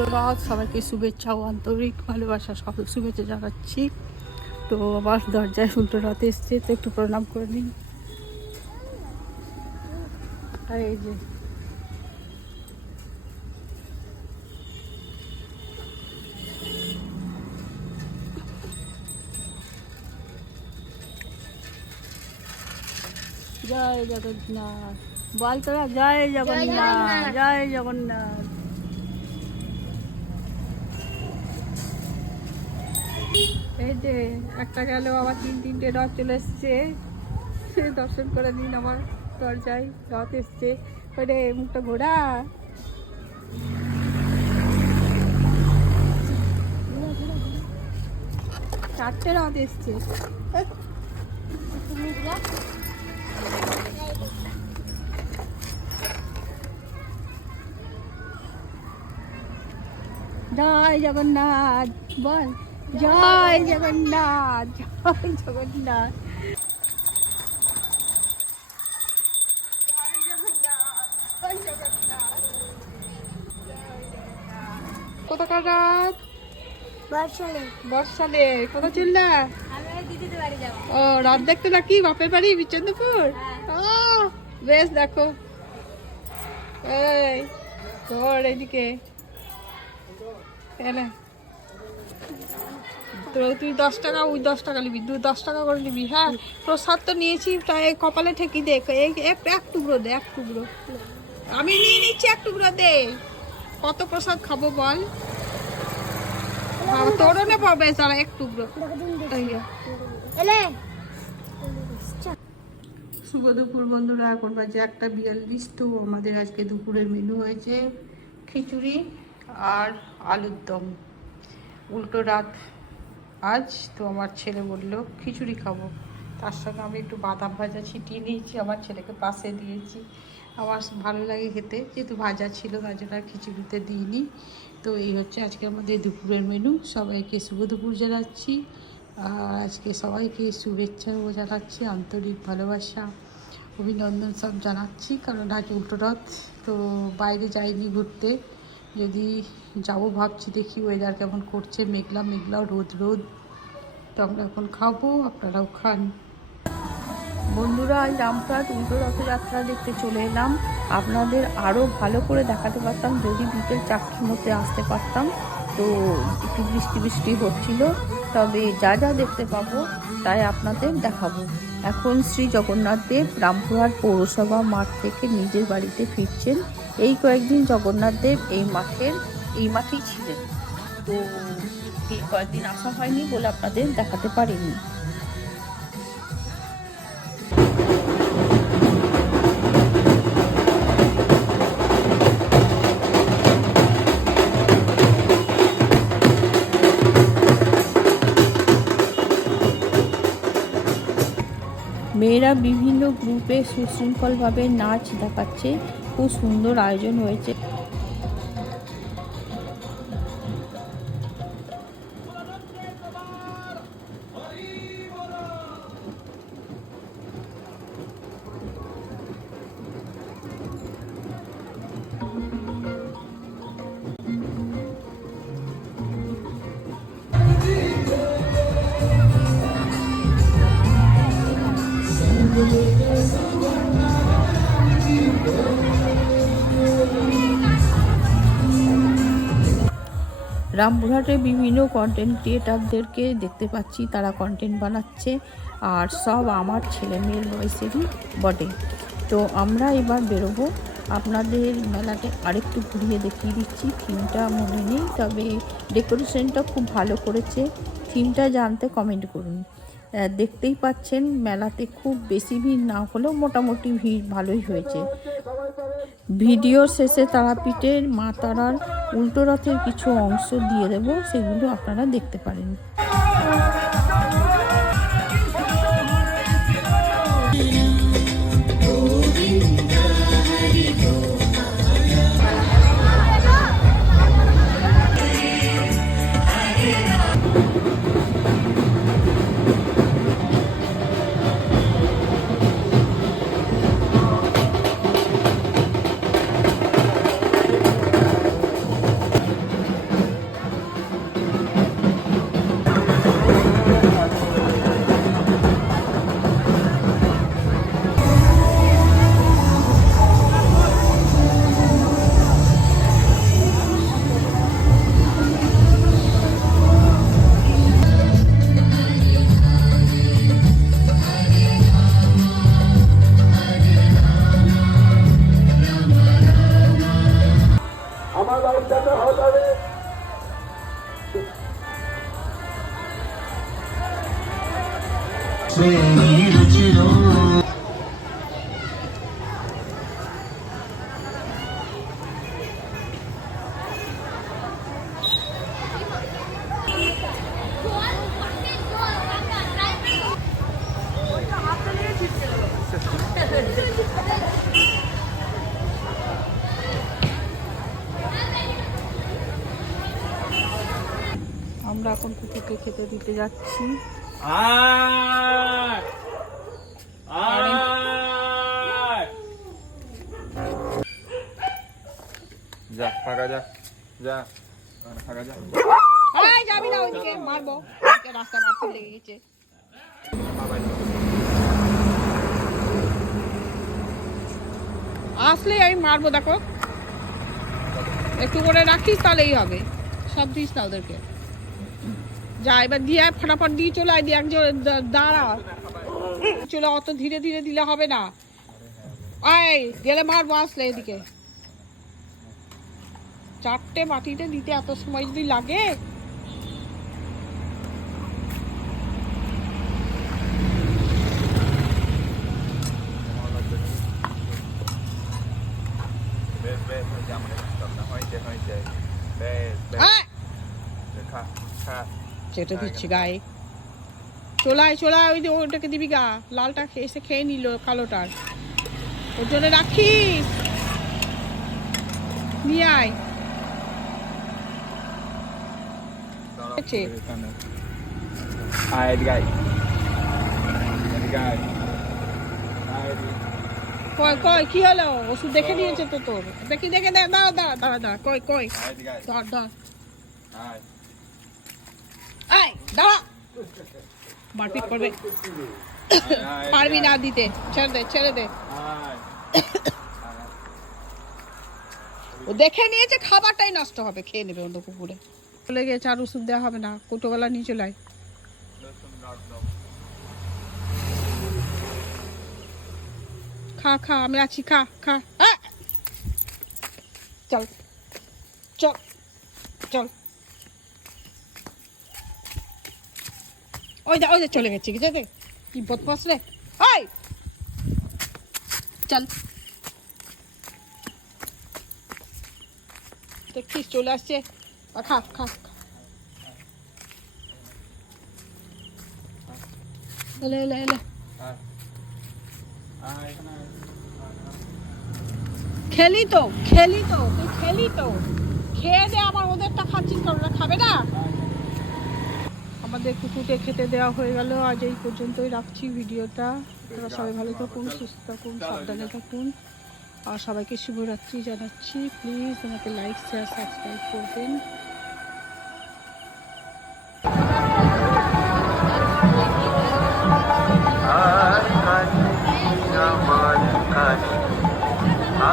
উল্টো রথ, সবাইকে শুভেচ্ছা ও আন্তরিক ভালোবাসা সব শুভেচ্ছা জানাচ্ছি। তো আবার দরজায় উল্টো রথ এসছে, তো একটু প্রণাম করে নিন। আর এই যে জয় জগন্নাথ, বল তোরা জয় জগন্নাথ, জয় জগন্নাথ। এই যে একটা গেল, আবার তিনটে রথ চলে এসছে, দর্শন করে নিন। আমার দরজায় রথ এসছে, ওরে মুখটা ঘোরা। চারটে রথ এসছে। জয় জগন্নাথ, বল জয় জগন্নাথ, জয় জগন্নাথ। কোথাকার রাত? বর্ষালে। কোথায় চললা? ও, রাত দেখতে নাকি বাপের বাড়ি বিচন্দ্রপুর? বেশ, দেখো এই তোর এদিকে তো তুই 10 টাকা, ওই 10 টাকা নিবি, 10 টাকা করে নিবি। হ্যাঁ, প্রসাদ তো নিয়েছি, তাই কপালে ঠেকি দে, এক টুকরো দে, এক টুকরো। আমি নিয়ে নিচ্ছি, এক টুকরো দে। কত প্রসাদ খাবো বল? তোরও নেবো, বেশ আর এক টুকরো। শুভ দুপুর বন্ধুরা, এখন বাজে 1:42। তো আমাদের আজকে দুপুরের মেনু হয়েছে খিচুড়ি আর আলুর দম। উল্টো রাত আজ, তো আমার ছেলে বললো খিচুড়ি খাবো, তার সঙ্গে আমি একটু বাদাম ভাজা ছিটিয়ে নিয়েছি, আমার ছেলেকে পাশে দিয়েছি। আমার ভালো লাগে খেতে, যেহেতু ভাজা ছিল তার জন্য আর খিচুড়িতে দিইনি। তো এই হচ্ছে আজকে আমাদের দুপুরের মেনু। সবাইকে শুভ দুপুর জানাচ্ছি, আর আজকে সবাইকে শুভেচ্ছা ও জানাচ্ছি, আন্তরিক ভালোবাসা অভিনন্দন সব জানাচ্ছি। কারণ আজ উল্টো রথ, তো বাইরে যাইনি ঘুরতে, যদি যাবো ভাবছি, দেখি ওয়েদার কেমন করছে, মেঘলা মেঘলা, রোদ রোদ। তো আমরা এখন খাবো, আপনারাও খান। বন্ধুরা, আজ রামপুরহাট উল্টো রথযাত্রা দেখতে চলে এলাম। আপনাদের আরও ভালো করে দেখাতে পারতাম যদি বিকেল 4টার মধ্যে আসতে পারতাম। তো একটু বৃষ্টি বৃষ্টি হচ্ছিল, তবে যা যা দেখতে পাবো তাই আপনাদের দেখাবো। এখন শ্রী জগন্নাথ দেব রামপুরহাট পৌরসভা মাঠ থেকে নিজের বাড়িতে ফিরছেন। এই কয়েকদিন জগন্নাথ দেব এই মাঠেই ছিলেন, তো এই কয়েকদিন আসা হয়নি বলে আপনাদের দেখাতে পারিনি। মেয়েরা বিভিন্ন গ্রুপে সুশৃঙ্খলভাবে নাচ দেখাচ্ছে, খুব সুন্দর আয়োজন হয়েছে। রামপুরহাটে বিভিন্ন কন্টেন্ট ক্রিয়েটারদেরকে দেখতে পাচ্ছি, তারা কন্টেন্ট বানাচ্ছে, আর সব আমার ছেলে মেয়ের বয়সেরই বটে। তো আমরা এবার বেরোবো, আপনাদের মেলাতে আরেকটু ঘুরিয়ে দেখিয়ে দিচ্ছি। থিমটা মনে নেই, তবে ডেকোরেশনটা খুব ভালো করেছে। থিমটা জানতে কমেন্ট করুন। দেখতেই পাচ্ছেন মেলাতে খুব বেশি ভিড় না হলেও মোটামুটি ভিড় ভালোই হয়েছে। ভিডিওর শেষে তারাপীঠের মা তারার উল্টো রথের কিছু অংশ দিয়ে দেব, সেগুলো আপনারা দেখতে পারেন। আমরা এখন কুকুরকে খেতে দিতে যাচ্ছি। যা ফাঁকা যা যা ফাঁকা যা। যাবি না ওইদিকে, মারবো। রাস্তা মারতে লেগে গেছে। আসলে আমি মারবো, দেখো একটু করে রাখিস তাহলেই হবে, সব দিস না ওদেরকে। যা এবার দিয়ে ফটাফট দিয়ে চলে আয়, দিয়ে একজন দাঁড়া চলে, অত ধীরে ধীরে দিলে হবে না। আয় গেলে মারবো আসলে এদিকে। চারটে বাটিতে দিতে এত সময় যদি লাগে। চেটে দিচ্ছি গায়ে। চলায় চলায়, ওই যে ওটাকে দিবি গা, লালটা এসে খেয়ে নিল কালোটার, ওর জন্য রাখিস, নিয়ে আয়। কই কই কি হলো? ওষুধ দেখে নিয়েছে তো তোর, দেখি দেখে দাঁড়া দাঁড়া দাঁড়া দাঁড়া, কই কই ধর ধর, আয় দাঁড়া, মারপিট করবে, পারবি না দিতে, ছেড়ে দে ছেড়ে দে। ও দেখে নিয়েছে, খাবারটাই নষ্ট হবে, খেয়ে নেবে অন্য কুকুরে। চলে গেছে, আর ওষুধ দেওয়া হবে না, কোটোবেলা নিয়ে চলে আয়। খা খা, আমি আছি, খা খা। চল চল চল, ওই দে চলে গেছে, কি যাবে কি বদমাস রে। হাই চল, দেখছিস চলে আসছে, খা খা। এলে এলে এলে, খেলি তো খেলি তো, তুই খেলি তো, খেয়ে দে। আবার ওদেরটা খাচ্ছিস, কারণ খাবে না। আমাদের কুকুরকে খেতে দেওয়া হয়ে গেল। আজ এই পর্যন্তই রাখছি ভিডিওটা। আপনারা সবাই ভালো থাকুন, সুস্থ থাকুন, সাবধানে থাকুন, আর সবাইকে শুভরাত্রি জানাচ্ছি। প্লিজ আমাকে লাইক শেয়ার সাবস্ক্রাইব করবেন। Ay,